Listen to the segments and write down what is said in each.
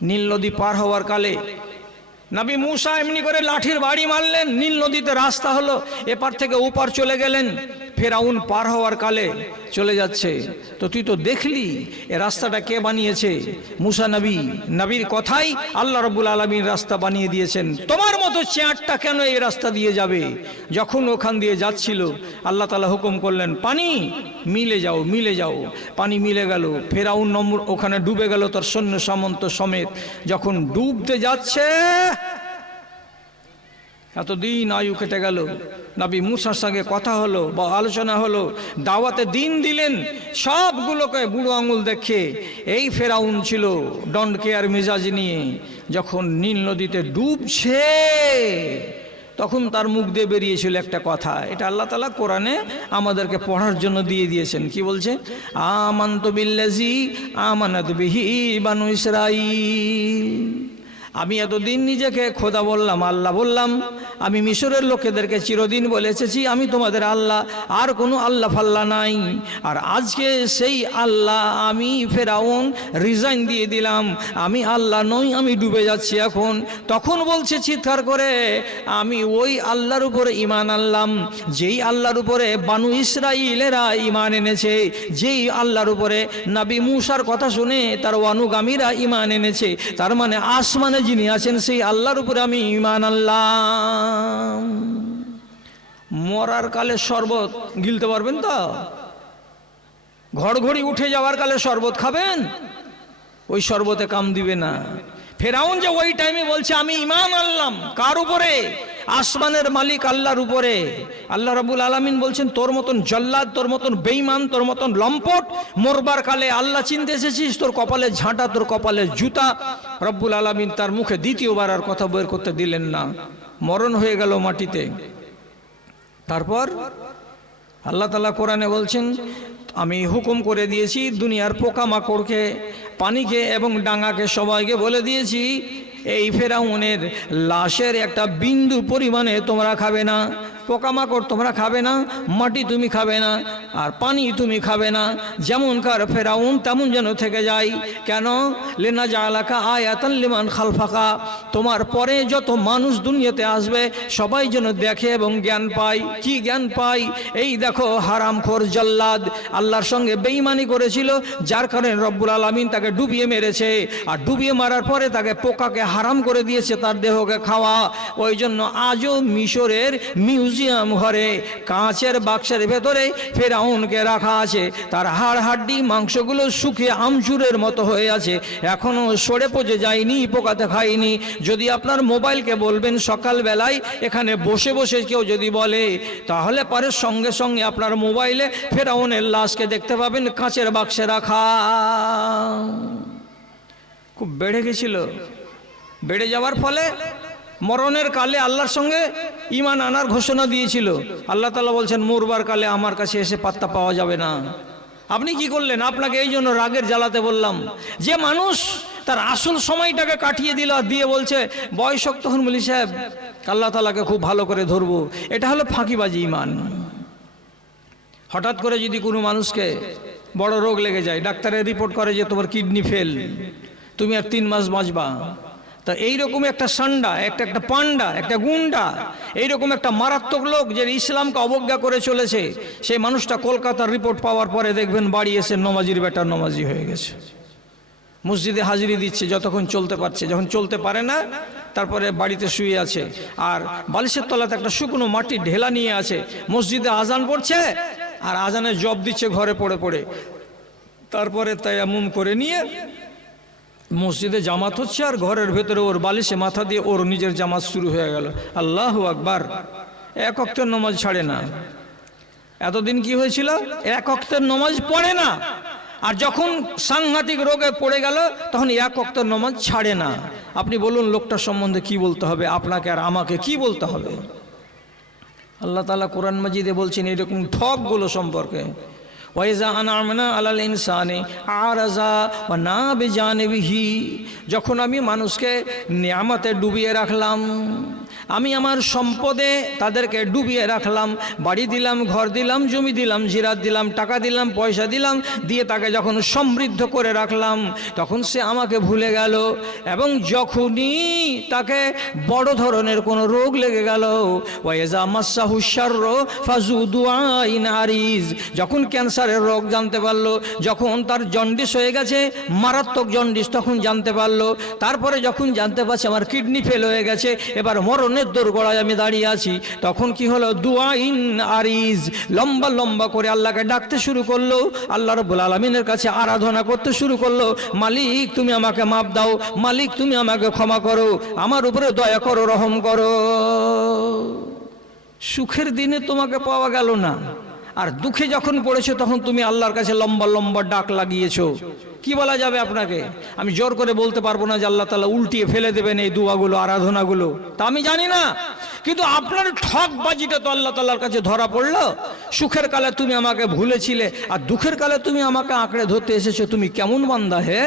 নীল নদী পার হওয়ার কালে নবী মুসা এমনি করে লাঠির বাড়ি মারলেন, নীল নদীতে রাস্তা হলো, এপার থেকে ওপার চলে গেলেন। ফেরাউন পার হওয়ার কালে চলে যাচ্ছে, তো তুই তো দেখলি এ রাস্তাটা কে বানিয়েছে? মুসা নবী, নবীর কথাই আল্লাহ রাব্বুল আলামিন রাস্তা বানিয়ে দিয়েছেন, তোমার মতো চেয়ারটা কেন এই রাস্তা দিয়ে যাবে? যখন ওখান দিয়ে যাচ্ছিল আল্লাহ তাআলা হুকুম করলেন, পানি মিলে যাও, মিলে যাও। পানি মিলে গেল, ফেরাউন ওখানে ডুবে গেল তার সৈন্য সামন্ত সমেত। যখন ডুবতে যাচ্ছে, এতদিন আয়ু কেটে গেল, নবী মুসার সঙ্গে কথা হলো বা আলোচনা হলো, দাওয়াতে দিন দিলেন, সবগুলোকে বুড়ো আঙুল দেখে। এই ফেরাউন ছিল ডন্ট কেয়ার মেজাজ নিয়ে। যখন নীল নদীতে ডুবছে তখন তার মুখ দিয়ে বেরিয়েছিল একটা কথা, এটা আল্লাহ তাআলা কোরআনে আমাদেরকে পড়ার জন্য দিয়ে দিয়েছেন। কি বলছে? আমানতু বিল্লাযী আমানাত বিহি বানু ইসরাঈল। আমি এতদিন নিজেকে খোদা বললাম, আল্লাহ বললাম, আমি মিশরের লোকেদেরকে চিরদিন বলে এসেছি আমি তোমাদের আল্লাহ, আর কোনো আল্লাহ ফাল্লা নাই। আর আজকে সেই আল্লাহ আমি ফেরাউন রিজাইন দিয়ে দিলাম, আমি আল্লাহ নই, আমি ডুবে যাচ্ছি এখন। তখন বলছে চিৎকার করে, আমি ওই আল্লাহর উপরে ঈমান আনলাম যেই আল্লাহর উপরে বানু ইসরাঈলেরা ঈমান এনেছে, যেই আল্লাহর উপরে নবী মুসার কথা শুনে তার অনুগামীরা ঈমান এনেছে। তার মানে আসমানে যিনি আছেন সেই আল্লাহর উপরে আমি ঈমান আনলাম। মরার কালে শরবত গিলতে পারবেন তো? ঘড়ঘড়ি উঠে যাওয়ার কালে শরবত খাবেন? ওই শরবতে কাম দিবে না। ফেরাউন যে ওই টাইমে বলছে আমি ঈমান আনলাম, কার উপরে? আসমানের মালিক আল্লাহর উপরে। আল্লাহ রাব্বুল আলামিন বলছেন, তোর মতন জল্লাদ, তোর মতন বেঈমান, তোর মতন লম্পট, মরবার কালে আল্লাহ চিনতে এসেছিস, তোর কপালে ঝাঁটা, তোর কপালে জুতা। রব্বুল আলামিন তার মুখে দ্বিতীয়বার আর কথা বের করতে দিলেন না, মরণ হয়ে গেল মাটিতে। তারপর আল্লাহ তাআলা কোরআনে বলছেন, আমি হুকুম করে দিয়েছি দুনিয়ার পোকামাকড়কে, পানিকে এবং ডাঙাকে সবাইকে বলে দিয়েছি, এই ফেরাউনের লাশের একটা বিন্দু পরিমাণে তোমরা খাবে না, পোকামাকড় তোমরা খাবে না, মাটি তুমি খাবে না, আর পানি তুমি খাবে না। যেমনকার ফেরাউন তেমন যেন থেকে যায়। কেন? লেনা জালাকা আয়াতান লিমান খালফাকা, তোমার পরে যত মানুষ দুনিয়াতে আসবে সবাই যেন দেখে এবং জ্ঞান পায়। কি জ্ঞান পায়? এই দেখো হারামখোর জল্লাদ আল্লাহর সঙ্গে বেঈমানি করেছিল, যার কারণে রব্বুল আলামিন তাকে ডুবিয়ে মেরেছে, আর ডুবিয়ে মারার পরে তাকে পোকাকে হারাম করে দিয়েছে তার দেহকে খাওয়া। ওই জন্য আজও মিশরের মিউজিয়াম ঘরে কাঁচের বাক্সের ভেতরে ফেরাউনকে রাখা আছে, তার হাড় হাড্ডি মাংসগুলো শুকিয়ে আমচুরের মতো হয়ে আছে, এখনো সরে পচে যায়নি, পোকাতে খায়নি। যদি আপনার মোবাইলকে বলবেন সকালবেলায় এখানে বসে বসে কেউ যদি বলে, তাহলে পরে সঙ্গে সঙ্গে আপনার মোবাইলে ফেরাউনের লাশকে দেখতে পাবেন কাঁচের বাক্সে রাখা। খুব বেড়ে গেছিল। বেড়ে যাওয়ার ফলে মরণের কালে আল্লাহর সঙ্গে ঈমান আনার ঘোষণা দিয়েছিল। আল্লাহ তাআলা বলছেন, মরবার কালে আমার কাছে এসে পাত্তা পাওয়া যাবে না। আপনি কি করলেন? আপনাকে এই জন্য রাগের জ্বালাতে বললাম, যে মানুষ তার আসল সময়টাকে কাটিয়ে দিল আর দিয়ে বলছে বয়স হোক তখন বলি সাহেব আল্লাহ তাআলাকে খুব ভালো করে ধরবো, এটা হলো ফাঁকিবাজি ঈমান। হঠাৎ করে যদি কোনো মানুষকে বড় রোগ লেগে যায়, ডাক্তারের রিপোর্ট করে যে তোমার কিডনি ফেল, তুমি আর 3 মাস বাঁচবা, তা এইরকম একটা সান্ডা, একটা পান্ডা, একটা গুন্ডা, এইরকম একটা মারাত্মক লোক যে ইসলামকে অবজ্ঞা করে চলেছে, সেই মানুষটা কলকাতার রিপোর্ট পাওয়ার পরে দেখবেন বাড়ি এসে নমাজির বেটা নমাজি হয়ে গেছে, মসজিদে হাজিরি দিচ্ছে যতক্ষণ চলতে পারছে, যখন চলতে পারে না তারপরে বাড়িতে শুয়ে আছে, আর বালিশের তলাতে একটা শুকনো মাটির ঢেলা নিয়ে আছে, মসজিদে আজান পড়ছে আর আজানের জব দিচ্ছে ঘরে পড়ে পড়ে, তারপরে তায়াম্মুম করে নিয়ে মসজিদে জামাত হচ্ছে আর ঘরের ভেতরে ওর বালিশে মাথা দিয়ে ওর নিজের জামাত শুরু হয়ে গেল। আল্লাহু আকবার। এক ওয়াক্তের নামাজ ছাড়ে না। এতদিন কি হয়েছিল? এক ওয়াক্তের নামাজ পড়ে না, আর যখন সাংঘাতিক রোগে পড়ে গেল তখন এক ওয়াক্তের নামাজ ছাড়ে না। আপনি বলুন লোকটার সম্বন্ধে কি বলতে হবে? আপনাকে আর আমাকে কি বলতে হবে? আল্লাহ তাআলা কোরআন মাজিদে বলছেন এরকম ঠকগুলো সম্পর্কে, ওয়াইজা আনআমনা আলাল ইনসানি আরাজা ওয়া না বিজানিবিহি, যখন আমি মানুষকে নিয়ামতে ডুবিয়ে রাখলাম, আমি আমার সম্পদে তাদেরকে ডুবিয়ে রাখলাম, বাড়ি দিলাম, ঘর দিলাম, জমি দিলাম, জিরাত দিলাম, টাকা দিলাম, পয়সা দিলাম, দিয়ে তাকে যখন সমৃদ্ধ করে রাখলাম, তখন সে আমাকে ভুলে গেল। এবং যখনই তাকে বড় ধরনের কোনো রোগ লেগে গেল, ওয়াইজা মাসাহু শাররু ফাযু দুআইন আরিজ, যখন ক্যান্সারের রোগ জানতে পারলো, যখন তার জন্ডিস হয়ে গেছে, মারাত্মক জন্ডিস, তখন জানতে পারলো। তারপরে যখন জানতে পারছে আমার কিডনি ফেল হয়ে গেছে, এবার মরণের দোরগোড়ায় আমি দাঁড়িয়ে আছি, তখন কি হলো? দুআইন আরিজ, লম্বা লম্বা করে আল্লাহকে ডাকতে শুরু করলো, আল্লাহ রাব্বুল আলামিনের কাছে আরাধনা করতে শুরু করলো। মালিক তুমি আমাকে মাফ দাও, মালিক তুমি আমাকে ক্ষমা করো, আমার উপরে দয়া করো, রহম করো। সুখের দিনে তোমাকে পাওয়া গেল না, আর দুঃখে যখন পড়েছো তখন তুমি আল্লাহর কাছে লম্বা লম্বা ডাক লাগিয়েছো। কি বলা যাবে আপনাকে? আমি জোর করে বলতে পারবো না যে আল্লাহ তাআলা উল্টিয়ে ফেলে দেবেন এই দুয়াগুলো, আরাধনাগুলো, তা আমি জানি না। কিন্তু আপনার ঠকবাজিটা তো আল্লাহ তাআলার কাছে ধরা পড়লো। সুখের কালে তুমি আমাকে ভুলেছিলে, আর দুঃখের কালে তুমি আমাকে আঁকড়ে ধরতে এসেছো। তুমি কেমন বান্দা হে?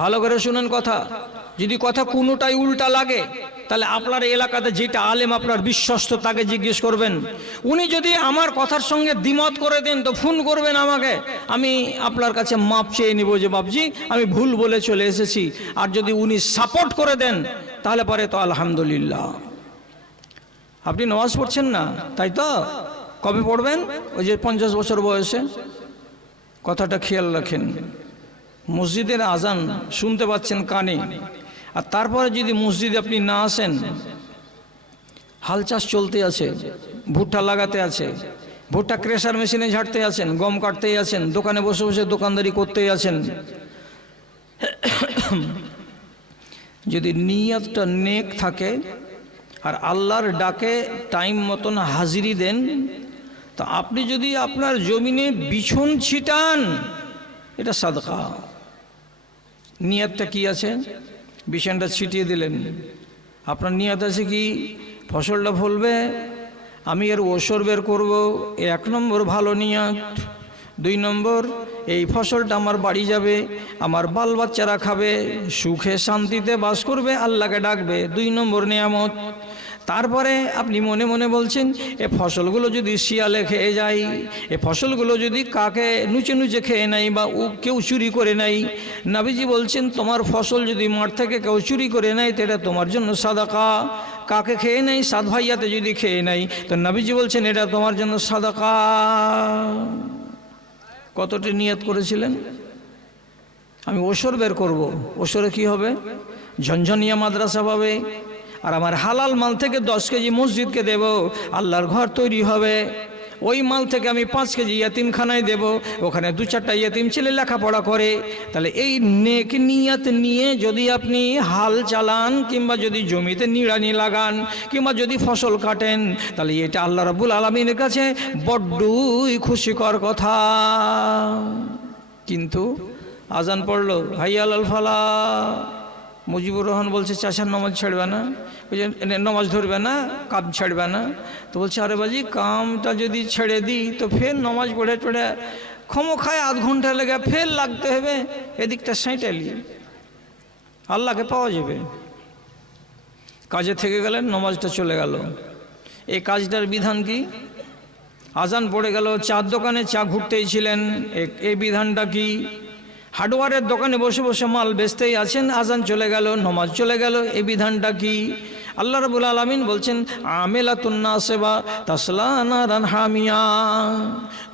ভালো করে শুনেন কথা। যদি কথা কোনোটাই উল্টা লাগে, তাহলে আপনার এলাকাতে যেটা আলেম আপনার বিশ্বস্ত তাকে জিজ্ঞেস করবেন। উনি যদি আমার কথার সঙ্গে দ্বিমত করে দেন তো ফোন করবেন আমাকে, আমি আপনার কাছে মাপ চেয়ে নিব যে বাপজি আমি ভুল বলে চলে এসেছি। আর যদি উনি সাপোর্ট করে দেন তাহলে পরে তো আলহামদুলিল্লাহ। আপনি নামাজ পড়ছেন না, তাই তো? কবে পড়বেন? ওই যে 50 বছর বয়সে। কথাটা খেয়াল রাখেন। মসজিদের আজান শুনতে পাচ্ছেন কানে, আর তারপরে যদি মসজিদে আপনি না আসেন, হাল চাষ চলতে আছে, ভুট্টা লাগাতে আছে, ভুট্টা ক্রেশার মেশিনে ঝাড়তে আছেন, গম কাটতেই আছেন, দোকানে বসে বসে দোকানদারি করতেই আছেন, যদি নিয়তটা নেক থাকে আর আল্লাহর ডাকে টাইম মতন হাজিরি দেন, তা আপনি যদি আপনার জমিনে বিছন ছিটান, এটা সাদকা। নিয়তটা কি আছে? বিছানটা ছিটিয়ে দিলেন, আপনার নিয়ত আছে কি? ফসলটা ফলবে, আমি এর ওসর বের করবো, 1 নম্বর ভালো নিয়ত। 2 নম্বর, এই ফসলটা আমার বাড়ি যাবে, আমার বাল বাচ্চারা খাবে, সুখে শান্তিতে বাস করবে, আল্লাহকে ডাকবে, 2 নম্বর নিয়ামত। তারপরে আপনি মনে মনে বলছেন এ ফসলগুলো যদি শিয়ালে খেয়ে যায়, এ ফসলগুলো যদি কাকে নুচে নুচে খেয়ে নেয় বা কেউ চুরি করে নেয়, নবীজি বলছেন তোমার ফসল যদি মাঠ থেকে কেউ চুরি করে নেয় তো এটা তোমার জন্য সাদাকা। কাকে খেয়ে নেয়? সাত ভাইয়াতে যদি খেয়ে নেয় তো নবীজি বলছেন এটা তোমার জন্য সাদাকা। কতটি নিয়ত করেছিলেন? আমি ওসর বের করব, ওসরে কি হবে? ঝনঝনিয়া মাদ্রাসা পাবে, আর আমার হালাল মাল থেকে 10 কেজি মসজিদকে দেব, আল্লাহর ঘর তৈরি হবে। ওই মাল থেকে আমি 5 কেজি ইয়াতিমখানায় দেব, ওখানে 2-4টা ইয়াতিম ছেলে লেখাপড়া করে। তাহলে এই নেক নিয়ত নিয়ে যদি আপনি হাল চালান, কিংবা যদি জমিতে নিড়ানি লাগান, কিংবা যদি ফসল কাটেন, তাহলে এটা আল্লাহ রাব্বুল আলামিনের কাছে বড্ডই খুশিকর কথা। কিন্তু আজান পড়লো, হাইয়া আলাল ফালাহ, মুজিবুর রহমান বলছে চাষার নামাজ ছাড়বে না, নামাজ ধরবে না, কাম ছাড়বে না। তো বলছে আরে বাজি কামটা যদি ছেড়ে দিই তো ফের নামাজ পড়ে পড়ে খায় 1/2 ঘন্টা লেগে ফের লাগতে হবে, এদিকটা সাঁইটালি আল্লাহকে পাওয়া যাবে। কাজে থেকে গেলেন, নামাজটা চলে গেল। এই কাজটার বিধান কি? আজান পড়ে গেল, চার দোকানে চা ঘুরতেই ছিলেন, এই বিধানটা কি? হার্ডওয়ারের দোকানে বসে বসে মাল বেচতেই আছেন, আজান চলে গেল, নামাজ চলে গেল, এই বিধানটা কি? আল্লাহ রাব্বুল আলামিন বলছেন আমিলাতুন নাসিবা তাসলা নারান হামিয়া।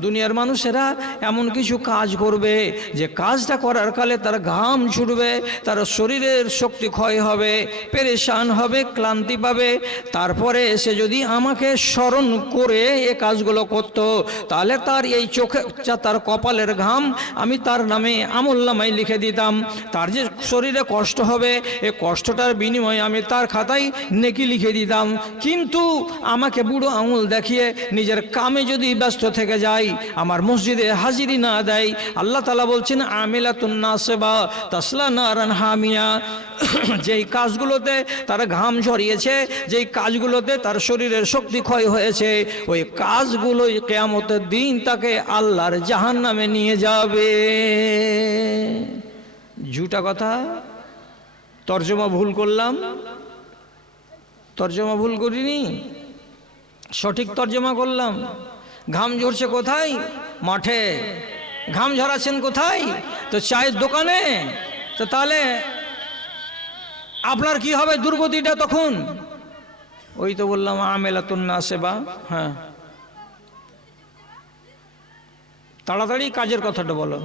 দুনিয়ার মানুষেরা এমন কিছু কাজ করবে যে কাজটা করার কালে তার ঘাম ছুটবে, তার শরীরের শক্তি ক্ষয় হবে, পেরেশান হবে, ক্লান্তি পাবে। তারপরে সে যদি আমাকে স্মরণ করে এ কাজগুলো করত, তাহলে তার এই চোখে তার কপালের ঘাম আমি তার নামে আমলনামায় লিখে দিতাম। তার যে শরীরে কষ্ট হবে এ কষ্টটার বিনিময়ে আমি তার খাতায় নেকি লিখে দিতাম। কিন্তু আমাকে বুড়ো আঙুল দেখিয়ে নিজের কামে যদি ব্যস্ত থেকে যায়, আমার মসজিদে হাজিরি না দেয়, আল্লাহ তাআলা বলছেন আমিলাতুন নাসিবা তাসলা নারান হামিয়া। যেই কাজগুলোতে তার ঘাম ঝরিয়েছে, যেই কাজগুলোতে তার শরীরের শক্তি ক্ষয় হয়েছে, ওই কাজগুলোই কিয়ামতের দিন তাকে আল্লাহর জাহান্নামে নিয়ে যাবে। ঝুটা কথা, তর্জমা ভুল করলাম? তর্জমা ভুল করিনি, সঠিক তর্জমা করলাম। ঘাম ঝরছে কোথায়? মাঠে। ঘাম ঝরাচ্ছেন কোথায়? তো চায়ের দোকানে। তো তাহলে আপনার কি হবে দুর্গতিটা তখন? ওই তো বললাম আমেলাতুন নাসিবা। হ্যাঁ, তাড়াতাড়ি কাজের কথাটা বলো।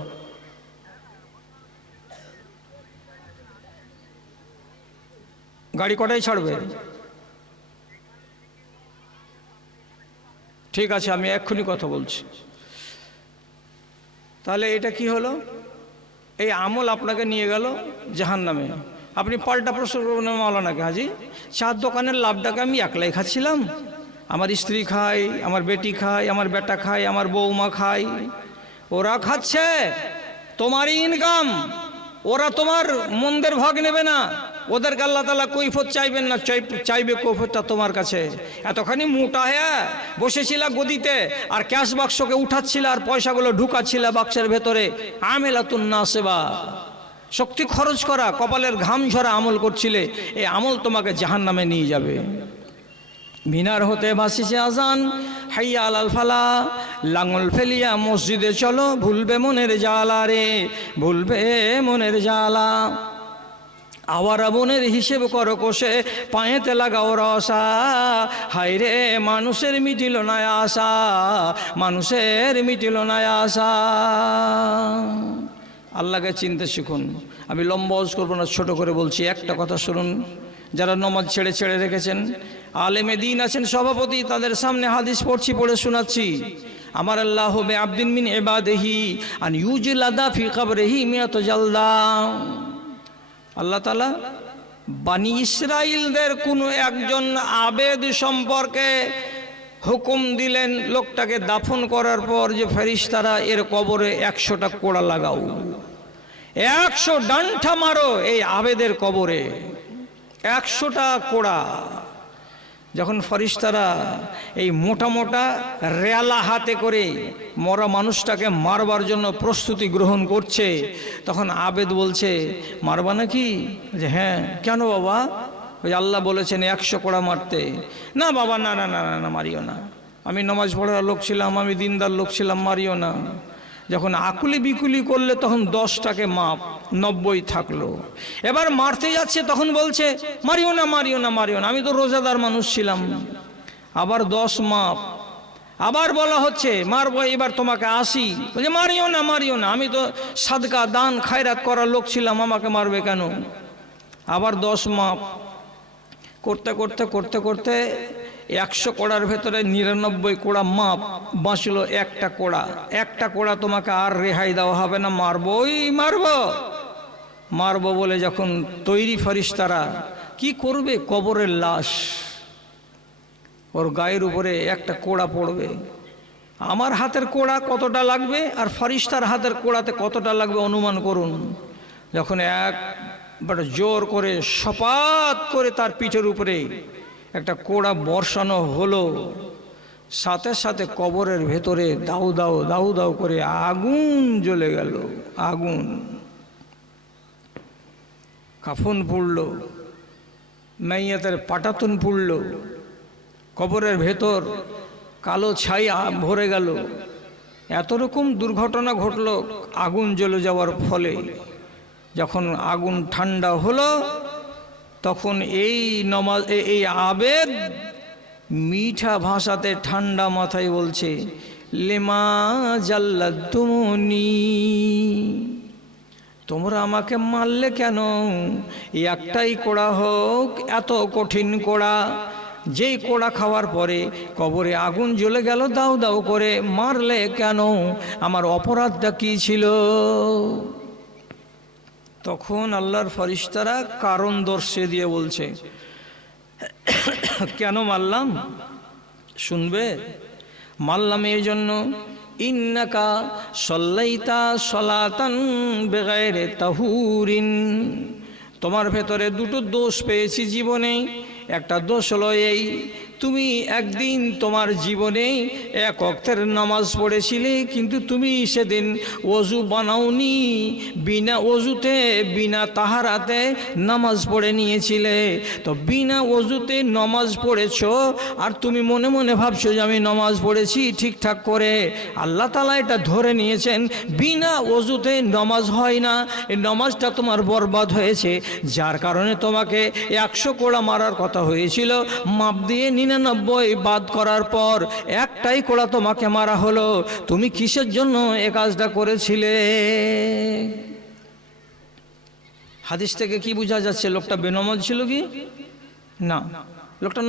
গাড়ি কটায় ছাড়বে? ঠিক আছে, আমি এক্ষুনি কথা বলছি। তাহলে এটা কি হলো? এই আমল আপনাকে নিয়ে গেল জাহান্নামে। আপনি পাল্টা প্রশ্ন করবেন মাওলানাকে, হাজি চার দোকানের লাভটাকে আমি একলাই খাচ্ছিলাম, আমার স্ত্রী খায়, আমার বেটি খায়, আমার বেটা খায়, আমার বৌমা খায়, ওরা খাচ্ছে, তোমারই ইনকাম, ওরা তোমার মন্দের ভাগ নেবে না, ওদেরকে আল্লাহ তাআলা কৈফত চাইবেন না, চাইবে কৈফতটা তোমার কাছে। এতখানি মোটা হ্যাঁ বসেছিল গদিতে আর ক্যাশ বাক্সকে উঠাচ্ছিল আর পয়সাগুলো ঢুকাচ্ছিল বাক্সের ভেতরে। আমেলাতুন নাসিবা, শক্তি খরচ করা, কপালের ঘাম ঝরা আমল করছিলে, এই আমল তোমাকে জাহান্নামে নিয়ে যাবে। মিনার হতে ভাসিছে আজান, হাইয়া আলাল ফালা, লাঙল ফেলিয়া মসজিদে চলো, ভুলবে মনের জ্বালা রে, ভুলবে মনের জ্বালা। আওয়ারা বোনের হিসেব করো কোষে, পায়েতে লাগাও রসা, হায় রে মানুষের মিটিল না আশা, মানুষের মিটিল না আশা। আল্লাহকে চিনতে শিখুন। আমি লম্বা ওয়াজ করবো না, ছোট করে বলছি, একটা কথা শুনুন। যারা নমাজ ছেড়ে ছেড়ে রেখেছেন, আলেমে দিন আছেন সভাপতি, তাদের সামনে হাদিস পড়ছি, পড়ে শোনাচ্ছি। আমার আল্লাহ বে আবদিন মিন ইবাদিহি আন ইউজলাদা ফি কবরিহি মিয়াত জালদা। আল্লাহ তাআলা বানি ইসরাইলদের কোনো একজন আবেদ সম্পর্কে হুকুম দিলেন, লোকটাকে দাফন করার পর যে ফেরেশতারা এর কবরে 100টা কোড়া লাগাও, 100 ডান্ঠা মারো এই আবেদের কবরে, 100টা কোড়া। যখন ফেরেশতারা এই মোটা মোটা রেলা হাতে করে মরা মানুষটাকে মারবার জন্য প্রস্তুতি গ্রহণ করছে, তখন আবেদ বলছে মারবা নাকি? যে হ্যাঁ। কেন বাবা? ওই আল্লাহ বলেছেন 100 কোড়া মারতে। না বাবা, না না না না, মারিও না, আমি নামাজ পড়ার লোক ছিলাম, আমি দিনদার লোক ছিলাম, মারিও না। যখন আকুলি বিকুলি করলে তখন 10টাকে মাপ, 90 থাকলো। এবার মারতে যাচ্ছে, তখন বলছে মারিও না মারিও না মারিও না, আমি তো রোজাদার মানুষ ছিলাম। আবার 10 মাপ, আবার বলা হচ্ছে মারবো, এবার তোমাকে 80, বলছে মারিও না মারিও না, আমি তো সাদকা দান খায়রাত করার লোক ছিলাম, আমাকে মারবে কেন? আবার 10 মাপ করতে করতে করতে করতে 100 কোড়ার ভেতরে 99 কোড়া মাপ, বাঁচলো একটা কোড়া। একটা কোড়া তোমাকে আর রেহাই দেওয়া হবে না, মারবই মারবো মারবো বলে যখন তৈরি ফেরেশতারা কি করবে? কবরের লাশ, ওর গায়ের উপরে একটা কোড়া পড়বে। আমার হাতের কোড়া কতটা লাগবে আর ফেরেশতার হাতের কোড়াতে কতটা লাগবে অনুমান করুন। যখন একবার জোর করে সপাত করে তার পিঠের উপরে একটা কোড়া বর্ষানো হলো, সাথে সাথে কবরের ভেতরে দাউ দাউ দাউ দাউ করে আগুন জ্বলে গেল। আগুন, কাফন পুড়ল, মাইয়াতের পাটাতন পুড়ল, কবরের ভেতর কালো ছাই ভরে গেল। এত রকম দুর্ঘটনা ঘটল আগুন জ্বলে যাওয়ার ফলে। যখন আগুন ঠান্ডা হলো, তখন এই আবেদ মিঠা ভাষাতে ঠান্ডা মাথায় বলছে লেমা জাল্লাতুমুনি, তোমরা আমাকে মারলে কেন? একটাই কোড়া হোক, এত কঠিন কোড়া, যেই কোড়া খাওয়ার পরে কবরে আগুন জ্বলে গেল দাউ দাউ করে, মারলে কেন? আমার অপরাধটা কি ছিল? তখন আল্লাহর ফরিস্তারা কারণ দর্শে দিয়ে বলছে কেন মারলাম শুনবে। মারলাম এই জন্য ইন্নাকা সল্লাইতা সলাতান বেগাইরে তাহুরিন, তোমার ভেতরে দুটো দোষ পেয়েছি জীবনে। একটা দোষ হলো এই, তুমি একদিন তোমার জীবনে এক ওয়াক্তের নামাজ পড়েছিলে, কিন্তু তুমি সেদিন ওযু বানাওনি, বিনা ওযুতে বিনা তাহারাতে নামাজ পড়ে নিয়েছিলে। তো বিনা ওযুতে নামাজ পড়েছো আর তুমি মনে মনে ভাবছো যে আমি নামাজ পড়েছি ঠিকঠাক করে। আল্লাহ তাআলা এটা ধরে নিয়েছেন বিনা ওযুতে নামাজ হয় না, এই নামাজটা তোমার বরবাদ হয়েছে। যার কারণে তোমাকে 100 কোড়া মারার কথা হয়েছিল, মাপ দিয়ে 99 বাদ করার পর একটাই কোড়া তোমাকে মারা হলো। তুমি কিসের জন্য এ কাজটা করেছিলে? হাদিস থেকে কি বোঝা যাচ্ছে? লোকটা বেনামাজ ছিল কি না? লোকটা